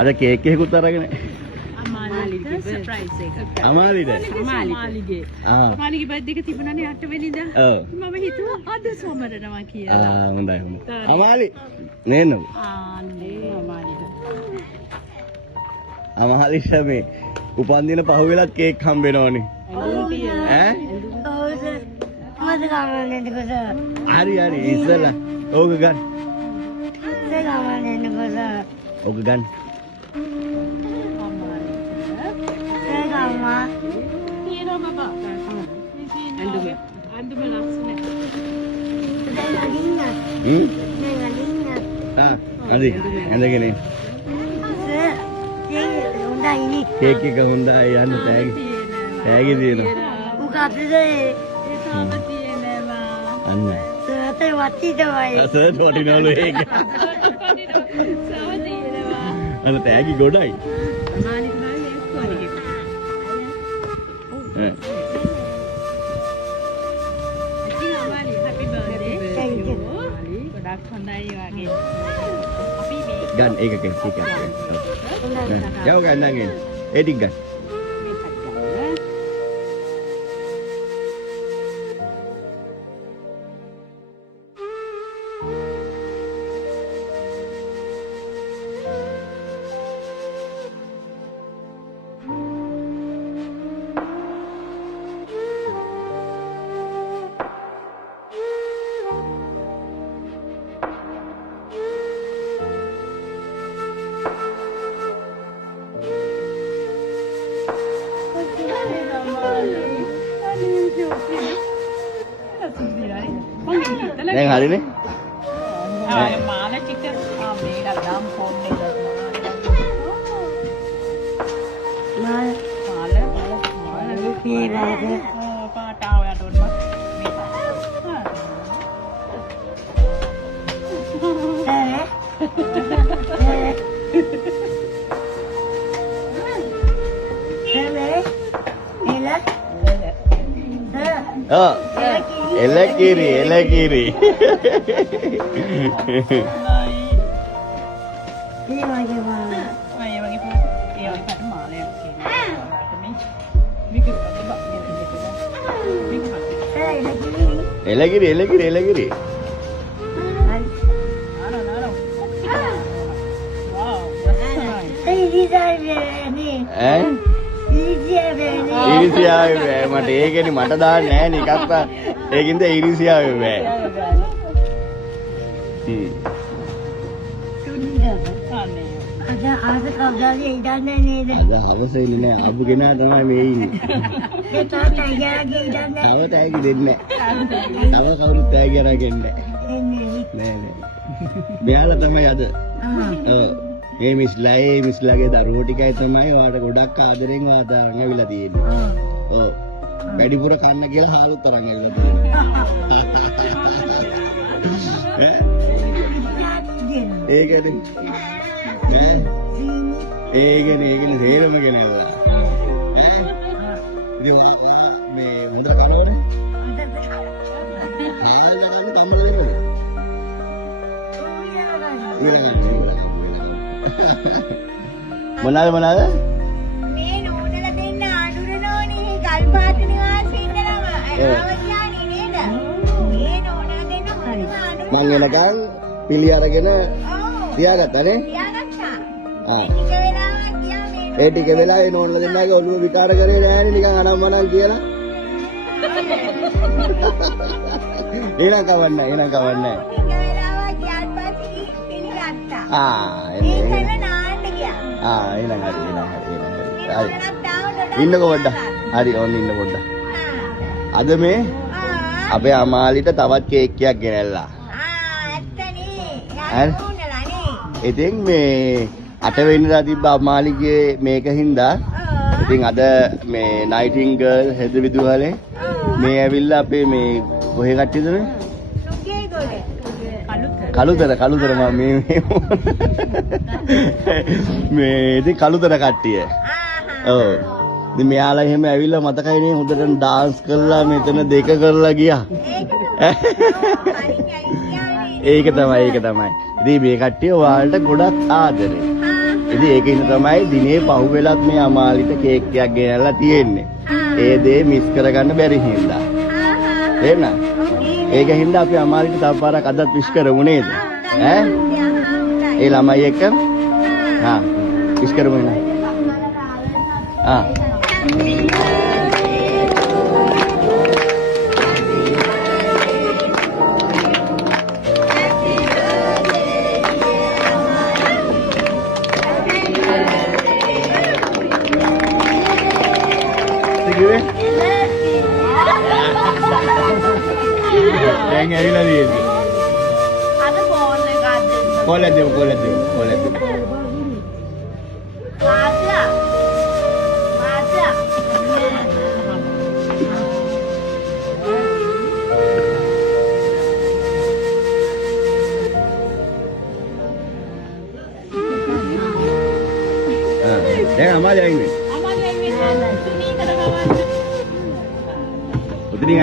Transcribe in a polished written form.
අර කේක් එකකුත් අරගෙන. අමාලිට සර්ප්‍රයිස් එක. අමාලිට. අමාලිගේ. අමාලිගේ බර්ත්ඩේ එක තිබුණානේ 8 වෙනිදා. ඔව්. මම හිතුවා අද සමරනවා කියලා. හොඳයි හොඳයි. අමාලි නේන්නකො. අනේ අමාලිට. අමාලිට මේ උපන්දින පහුවෙලත් කේක් හම්බ වෙනවනේ. ඈ? හරි හරි ඉස්සලා ඕක ගන්න. ඕක ගන්න. අද ඇඳගෙන කේක් එක හොඳයි යන්න තෑගි තියෙනවා. අන්න සර්ට් වටිනවලු ඒක. අන්න තෑගි ගොඩයි. ගන්න ඒක කේ ටික ගන්න. යව ගන්නගෙන ඒ ටික ගන්න. දැන් හරිනේ. මාල ටික මේක දාම් ෆෝන් එක. මාල පාට ආවයට උඩ එලකිරි එලකිරි ඉරිසියාවේ මට ඒකනේ මට දාන්න නෑ නිකක්වත් ඒකින්ද ඉරිසියාවේ බෑ. අද හවස ඉන්නේ නෑ අබු කෙනා තමයි මේ ඉන්නේ. තව තෑගි දෙන්නේ නෑ. තව කවුරුත් තෑගි අරගෙන නෑ. මෙයාලා තමයි අද. මේ මිස්ලාගේ දරුවෝ ටිකයි තමයි ඔයාලට ගොඩක් ආදරෙන් ඔයාලට අරන් ඇවිල්ලා තියෙන්නේ. ඔව්. වැඩිපුර කන්න කියලා හාලුත් අරන් ඇවිල්ලා තියෙනවා. ඒකනේ. ඒකනේ තේරෙම ගෙනල්ලා. ඉතින් මේ හොඳ කනවනේ. හාල් ගන්න කම්මල දෙන්නද? මොනවාද මේ නෝනලා දෙන්න ආඳුරනෝනේ ගල් පාට නිවාසේ ඉඳලාම ආවදියානේ නේද මේ නෝනලා දෙන්න හරිම ආඳුර මං එනකන් පිළි අරගෙන තියාගත්තානේ ටික වෙලාවක් ගියා මේ ඒ ටික වෙලාවේ නෝනලා දෙන්නගේ ඔළුව විකාර කරේ නෑනේ නිකන් අනම්මනම් කියලා එනං කවන්නේ ටික වෙලාවක් ගියාට පස්සේ පිළි ගත්තා එහෙනම් හරි. ඉන්නකො පොඩ්ඩක්. හරි ඕන්න ඉන්න පොඩ්ඩක්. අද මේ අපේ අමාලිට තවත් කේක් එකක් ගෙනල්ලා. ඇත්තනේ. ඉතින් මේ 8 වෙනිදා තිබ්බ අමාලිගේ මේකින්දා ඉතින් අද මේ නයිටින්ගර්ල් හෙද විදුහලේ මේ ඇවිල්ලා අපේ මේ කොහේ කට්ටියද මේ? කළුතර මම මේ ඉතින් කළුතර කට්ටිය. ඔව්. ඉතින් මෙයාලා එහෙම ඇවිල්ලා මතකයිනේ හොඳට ඩාන්ස් කරලා මෙතන දෙක කරලා ගියා. ඒක තමයි. ඉතින් මේ කට්ටිය ඔයාලට ගොඩක් ආදරේ. ඉතින් ඒකින් තමයි දිනේ පහුවෙලත් මේ අමාලිට කේක් එකක් ගෙනල්ලා තියෙන්නේ. ඒ දේ මිස් කරගන්න බැරි හින්දා. තේරුණා? ඒක හින්දා අපි අමාලිට තව පාරක් අදත් විශ් කරමු නේද? ඈ? ඒ ළමයි එක්ක? හා. විශ් කරමු නේද? ආ. දැන් ඇවිල්ලා තියෙන්නේ. අද ෆෝන් එකක් දෙන්න. කොල්ලෙක් දෙමු. වාචා. දැන් අමාලි අයින් වෙන්න. අමාලි අයින් වෙන්න. සුනී කරගන්න. උතනින්